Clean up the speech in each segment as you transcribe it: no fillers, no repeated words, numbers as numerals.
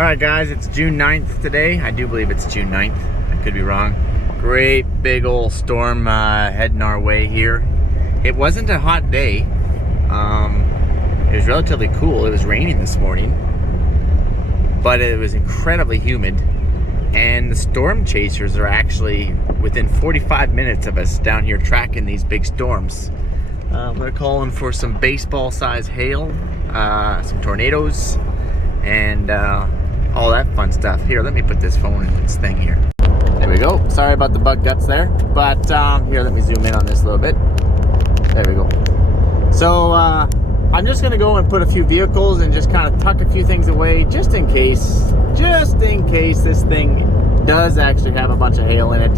Alright guys, it's June 9th today. I do believe it's June 9th. I could be wrong. Great big old storm heading our way here. It wasn't a hot day. It was relatively cool. It was raining this morning. But it was incredibly humid. And the storm chasers are actually within 45 minutes of us down here tracking these big storms. They're calling for some baseball-sized hail, some tornadoes, and all that fun stuff. Here, let me put this phone in this thing here. There we go. Sorry about the bug guts there, but here, let me zoom in on this a little bit. There we go. So I'm just gonna go and put a few vehicles and just kind of tuck a few things away, just in case this thing does actually have a bunch of hail in it,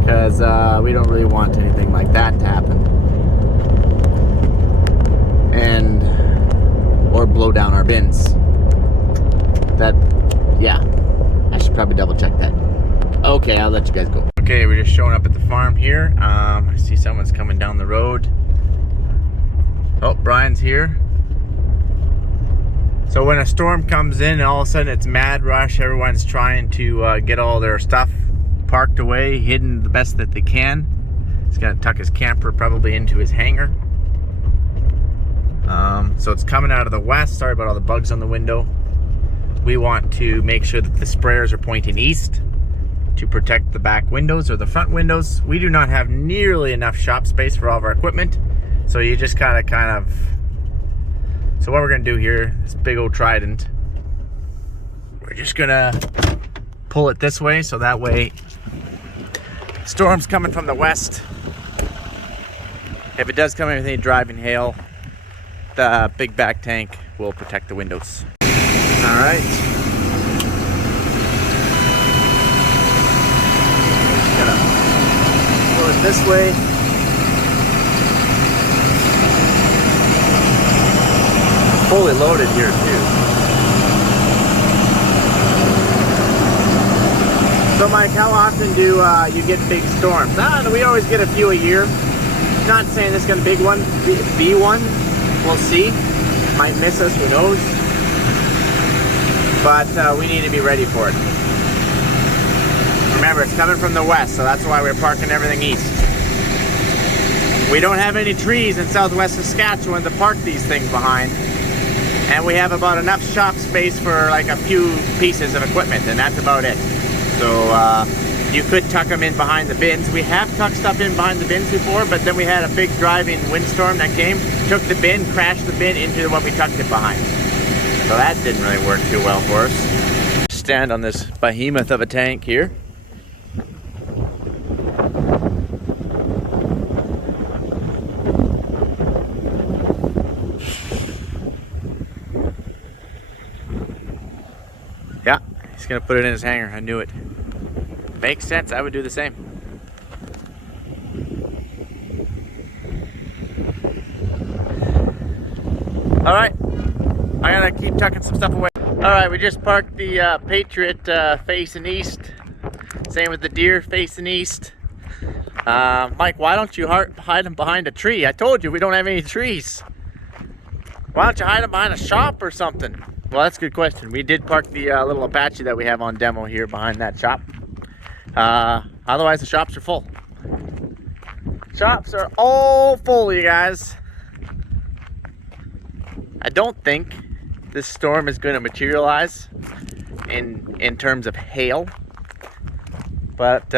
because we don't really want anything like that to happen, and or blow down our bins. Yeah, I should probably double check that. Okay, I'll let you guys go. Okay, we're just showing up at the farm here. I see someone's coming down the road. Oh, Brian's here. So when a storm comes in and all of a sudden it's mad rush, everyone's trying to get all their stuff parked away, hidden the best that they can. He's gonna tuck his camper probably into his hangar. So it's coming out of the west. Sorry about all the bugs on the window. We want to make sure that the sprayers are pointing east to protect the back windows or the front windows. We do not have nearly enough shop space for all of our equipment. So you just kind of, so what we're gonna do here, this big old trident, we're just gonna pull it this way, so that way, storm's coming from the west. If it does come in with any driving hail, the big back tank will protect the windows. All right. Gonna pull it this way. Fully loaded here too. So Mike, how often do you get big storms? We always get a few a year. Not saying this is gonna be one. We'll see. Might miss us, who knows? But we need to be ready for it. Remember, it's coming from the west, so that's why we're parking everything east. We don't have any trees in southwest Saskatchewan to park these things behind. And we have about enough shop space for like a few pieces of equipment, and that's about it. So you could tuck them in behind the bins. We have tucked stuff in behind the bins before, but then we had a big driving windstorm that came, took the bin, crashed the bin into what we tucked it behind. So that didn't really work too well for us. Stand on this behemoth of a tank here. Yeah, he's gonna put it in his hangar. I knew it. Makes sense. I would do the same. All right, I gotta keep tucking some stuff away. All right, we just parked the Patriot facing east. Same with the deer facing east. Mike, why don't you hide them behind a tree? I told you we don't have any trees. Why don't you hide them behind a shop or something? Well, that's a good question. We did park the little Apache that we have on demo here behind that shop. Otherwise, the shops are full. Shops are all full, you guys. I don't think this storm is going to materialize in terms of hail, but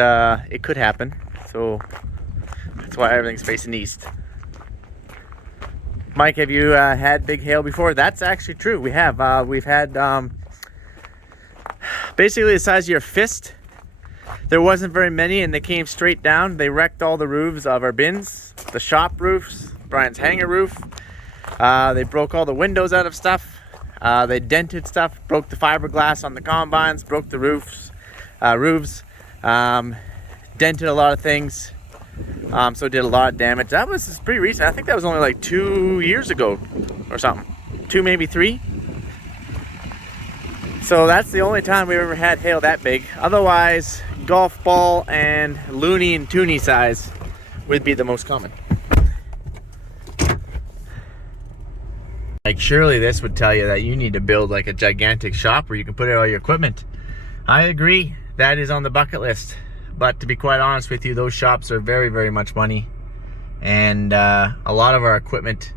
it could happen. So that's why everything's facing east. Mike, have you had big hail before? That's actually true. We have. We've had basically the size of your fist. There wasn't very many, and they came straight down. They wrecked all the roofs of our bins, the shop roofs, Brian's hangar roof. They broke all the windows out of stuff. They dented stuff, broke the fiberglass on the combines, broke the roofs, dented a lot of things. So did a lot of damage. That was pretty recent. I think that was only like 2 years ago or something. 2, maybe 3. So that's the only time we've ever had hail that big. Otherwise, golf ball and loony and toony size would be the most common. Like, surely this would tell you that you need to build like a gigantic shop where you can put all your equipment. I agree, that is on the bucket list. But to be quite honest with you, those shops are very, very much money. And a lot of our equipment,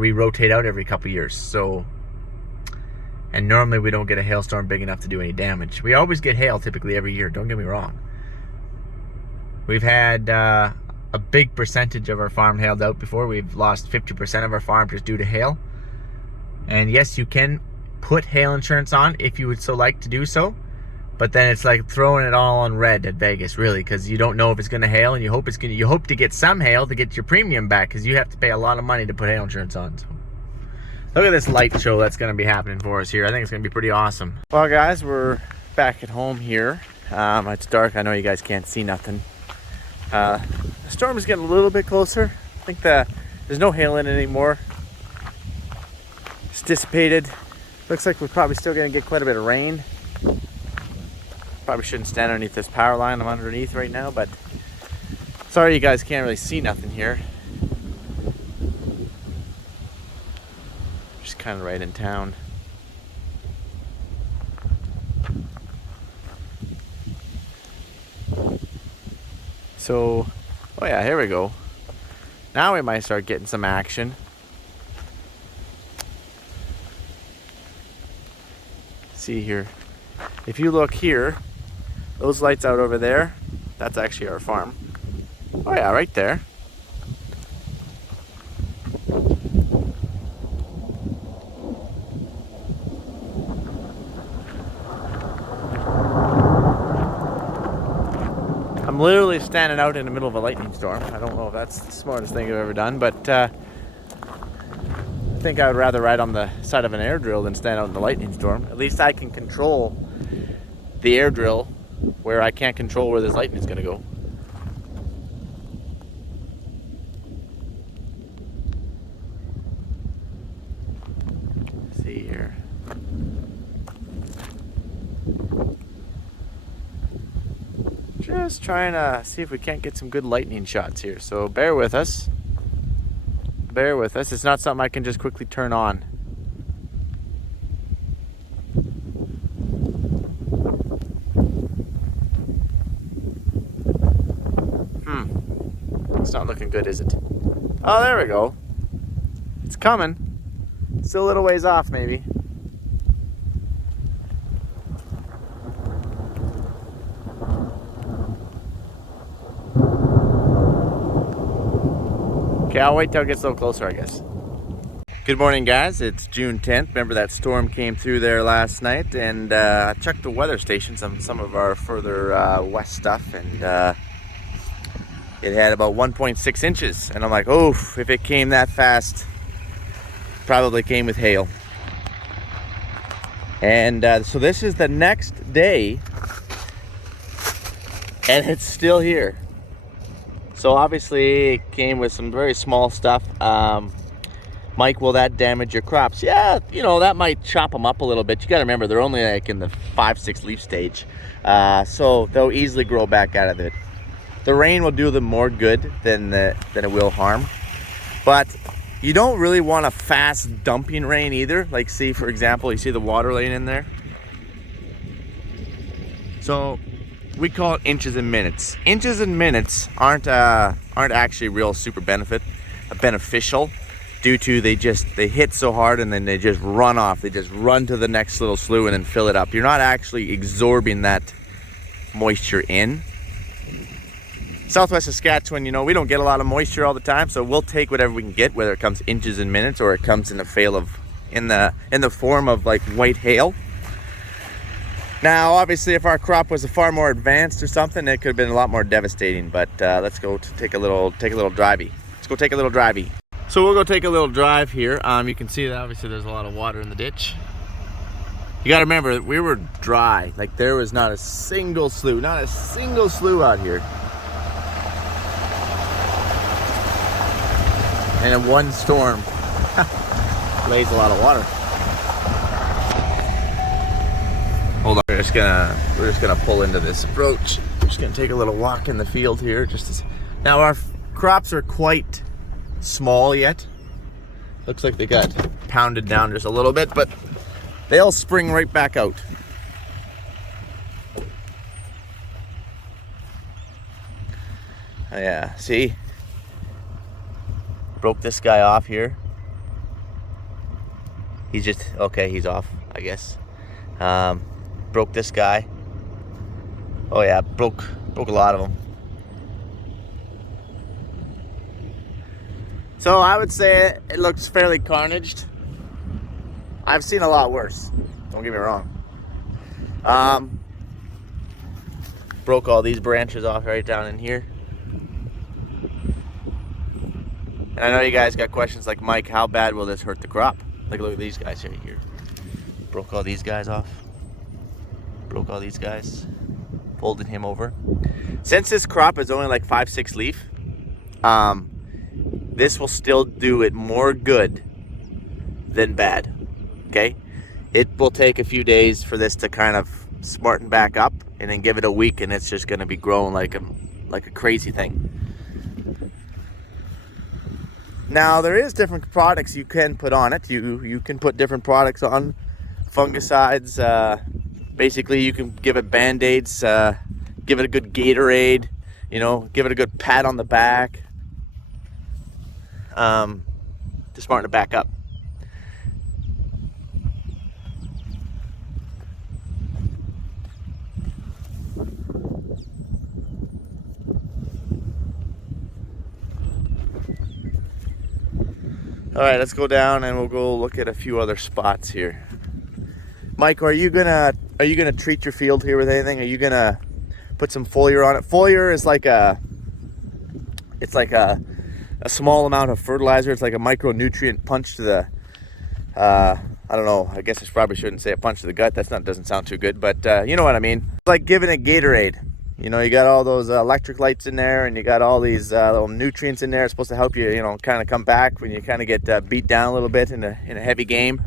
we rotate out every couple years. So, and normally we don't get a hailstorm big enough to do any damage. We always get hail typically every year, don't get me wrong. We've had a big percentage of our farm hailed out before. We've lost 50% of our farm just due to hail. And yes, you can put hail insurance on if you would so like to do so. But then it's like throwing it all on red at Vegas, really, because you don't know if it's going to hail, and you hope to get some hail to get your premium back, because you have to pay a lot of money to put hail insurance on. So look at this light show that's going to be happening for us here. I think it's going to be pretty awesome. Well, guys, we're back at home here. It's dark. I know you guys can't see nothing. The storm is getting a little bit closer. I think there's no hail in it anymore. It's dissipated. Looks like we're probably still going to get quite a bit of rain. Probably shouldn't stand underneath this power line I'm underneath right now, but sorry you guys can't really see nothing here. Just kind of right in town. So, oh yeah, here we go. Now we might start getting some action. See here. If you look here, those lights out over there, that's actually our farm. Oh yeah, right there. I'm literally standing out in the middle of a lightning storm. I don't know if that's the smartest thing I've ever done, but I think I would rather ride on the side of an air drill than stand out in the lightning storm. At least I can control the air drill, where I can't control where this lightning is going to go. Let's see here. Just trying to see if we can't get some good lightning shots here. So bear with us. Bear with us. It's not something I can just quickly turn on. It's not looking good, is it? Oh, there we go. It's coming. Still a little ways off, maybe. Okay, I'll wait till it gets a little closer, I guess. Good morning, guys. It's June 10th. Remember that storm came through there last night, and I checked the weather stations on some of our further west stuff, and it had about 1.6 inches. And I'm like, oh, if it came that fast, probably came with hail. And so this is the next day, and it's still here. So obviously it came with some very small stuff. Mike, will that damage your crops? Yeah, you know, that might chop them up a little bit. You got to remember, they're only like in the 5-6 leaf stage. So they'll easily grow back out of it. The rain will do them more good than it will harm. But you don't really want a fast dumping rain either. Like, see, for example, you see the water laying in there? So we call it inches and minutes. Inches and minutes aren't actually real super beneficial, due to they hit so hard and then they just run off. They just run to the next little slough and then fill it up. You're not actually absorbing that moisture in. Southwest Saskatchewan, you know, we don't get a lot of moisture all the time, so we'll take whatever we can get, whether it comes inches and minutes or it comes in the form of like white hail. Now, obviously, if our crop was far more advanced or something, it could have been a lot more devastating. But let's go take a little drivey. Let's go take a little drivey. So we'll go take a little drive here. You can see that obviously there's a lot of water in the ditch. You got to remember, we were dry. Like, there was not a single slough out here. And in one storm, lays a lot of water. Hold on, we're just gonna pull into this approach. We're just gonna take a little walk in the field here. Now our crops are quite small yet. Looks like they got pounded down just a little bit, but they'll spring right back out. Oh, yeah, see? Broke this guy off here. He's just, okay, he's off, I guess. Broke this guy. Oh yeah, broke a lot of them. So I would say it looks fairly carnaged. I've seen a lot worse, don't get me wrong. Broke all these branches off right down in here. And I know you guys got questions like, Mike, how bad will this hurt the crop? Like, look at these guys right here. Broke all these guys off. Broke all these guys. Folded him over. Since this crop is only like 5-6 leaf, this will still do it more good than bad. Okay? It will take a few days for this to kind of smarten back up, and then give it a week and it's just going to be growing like a crazy thing. Now, there is different products you can put on it. You can put different products on, fungicides. Basically, you can give it Band-Aids, give it a good Gatorade, you know, give it a good pat on the back to smarten it back up. All right, let's go down and we'll go look at a few other spots here. Mike, are you gonna treat your field here with anything? Are you gonna put some foliar on it? Foliar is like a small amount of fertilizer. It's like a micronutrient punch to the I don't know. I guess I probably shouldn't say a punch to the gut. Doesn't sound too good, but you know what I mean. It's like giving it Gatorade. You know, you got all those electric lights in there, and you got all these little nutrients in there. It's supposed to help you, you know, kind of come back when you kind of get beat down a little bit in a heavy game.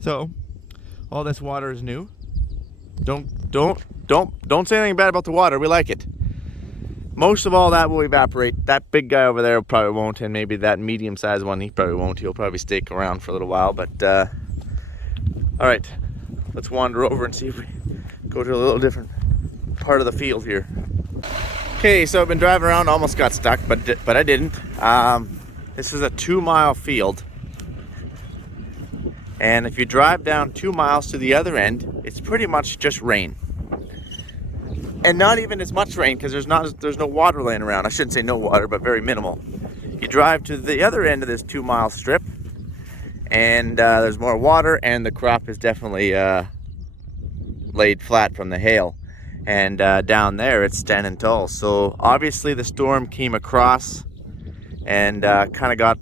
So, all this water is new. Don't say anything bad about the water. We like it. Most of all that will evaporate. That big guy over there probably won't, and maybe that medium-sized one, he probably won't. He'll probably stick around for a little while, but all right, let's wander over and see if we go to a little different part of the field here. Okay, so I've been driving around, almost got stuck, but I didn't. This is a 2-mile field, and if you drive down 2 miles to the other end, it's pretty much just rain. And not even as much rain, because there's no water laying around. I shouldn't say no water, but very minimal. You drive to the other end of this 2-mile strip, and there's more water, and the crop is definitely laid flat from the hail. And down there, it's standing tall. So obviously the storm came across and kind of got,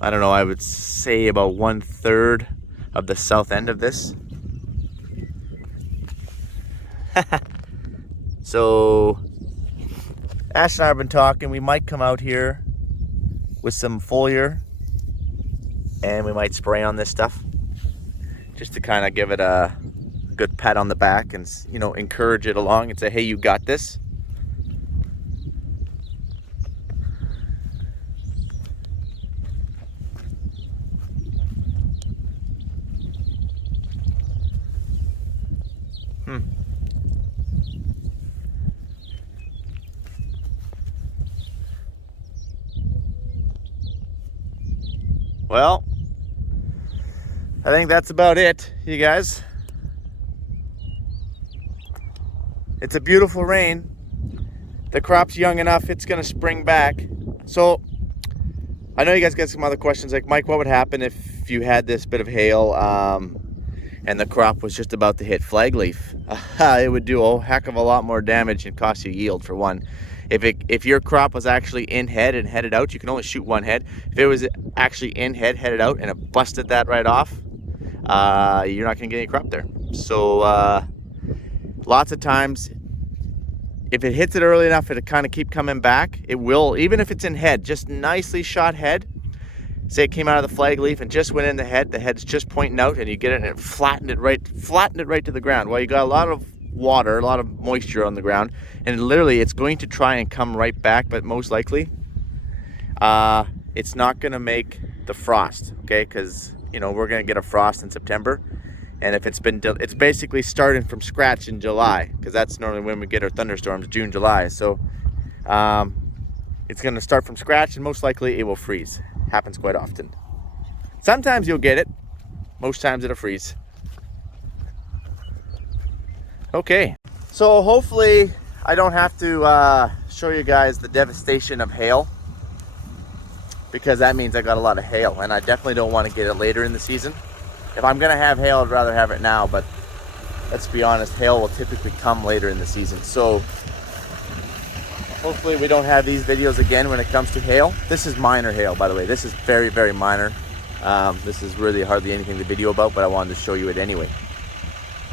I don't know, I would say about 1/3 of the south end of this. So Ash and I have been talking. We might come out here with some foliar and we might spray on this stuff just to kind of give it a good pat on the back and, you know, encourage it along and say, hey, you got this. Well, I think that's about it, you guys. It's a beautiful rain. The crop's young enough, it's gonna spring back. So, I know you guys got some other questions like, Mike, what would happen if you had this bit of hail and the crop was just about to hit flag leaf? It would do a heck of a lot more damage and cost you yield, for one. If your crop was actually in head and headed out, you can only shoot one head. If it was actually in head, headed out, and it busted that right off, you're not going to get any crop there. So lots of times, if it hits it early enough, it'll kind of keep coming back. It will, even if it's in head, just nicely shot head. Say it came out of the flag leaf and just went in the head's just pointing out, and you get it and it flattened it right to the ground. Well, you got a lot of water, a lot of moisture on the ground, and literally it's going to try and come right back, but most likely it's not going to make the frost, okay? Because, you know, we're going to get a frost in September, and if it's basically starting from scratch in July, because that's normally when we get our thunderstorms, June, July. So it's going to start from scratch, and most likely it will freeze. Happens quite often. Sometimes you'll get it, most times it'll freeze. Okay, so hopefully I don't have to show you guys the devastation of hail, because that means I got a lot of hail, and I definitely don't want to get it later in the season. If I'm gonna have hail, I'd rather have it now, but let's be honest, hail will typically come later in the season. So hopefully we don't have these videos again when it comes to hail. This is minor hail, by the way. This is very, very minor. This is really hardly anything to video about, but I wanted to show you it anyway.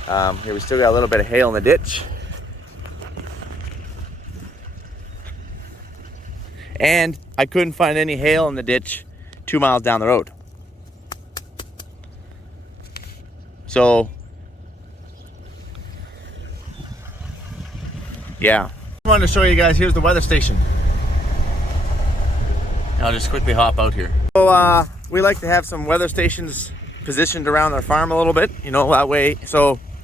Here we still got a little bit of hail in the ditch. And I couldn't find any hail in the ditch 2 miles down the road. So, yeah. I wanted to show you guys, here's the weather station. I'll just quickly hop out here. So, we like to have some weather stations positioned around our farm a little bit, you know, that way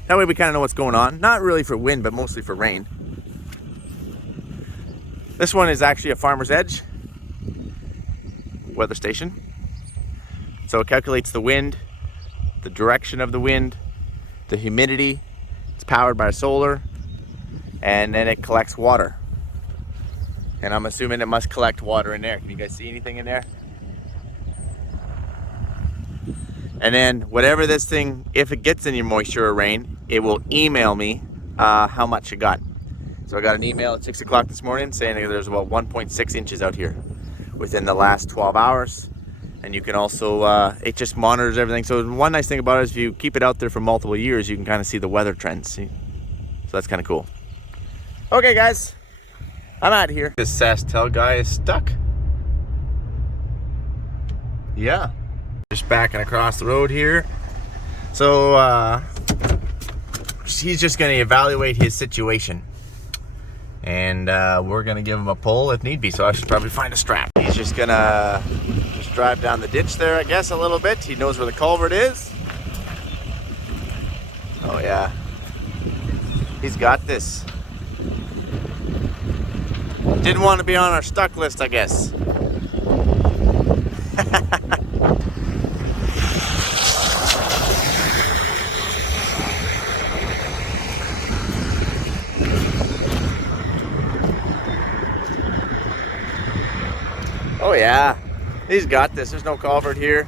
we kind of know what's going on. Not really for wind, but mostly for rain. This one is actually a Farmer's Edge weather station. So it calculates the wind, the direction of the wind, the humidity. It's powered by solar, and then it collects water. And I'm assuming it must collect water in there. Can you guys see anything in there? And then whatever this thing, if it gets any moisture or rain, it will email me how much it got. So I got an email at 6 o'clock this morning saying that there's about 1.6 inches out here within the last 12 hours. And you can also, it just monitors everything. So one nice thing about it is if you keep it out there for multiple years, you can kind of see the weather trends. See? So that's kind of cool. Okay guys, I'm out of here. This Sastel guy is stuck. Yeah. Just backing across the road here. So he's just gonna evaluate his situation. And we're gonna give him a pull if need be, so I should probably find a strap. He's just gonna drive down the ditch there, I guess, a little bit. He knows where the culvert is. Oh yeah, he's got this. Didn't want to be on our stuck list, I guess. Oh yeah, he's got this. There's no culvert here.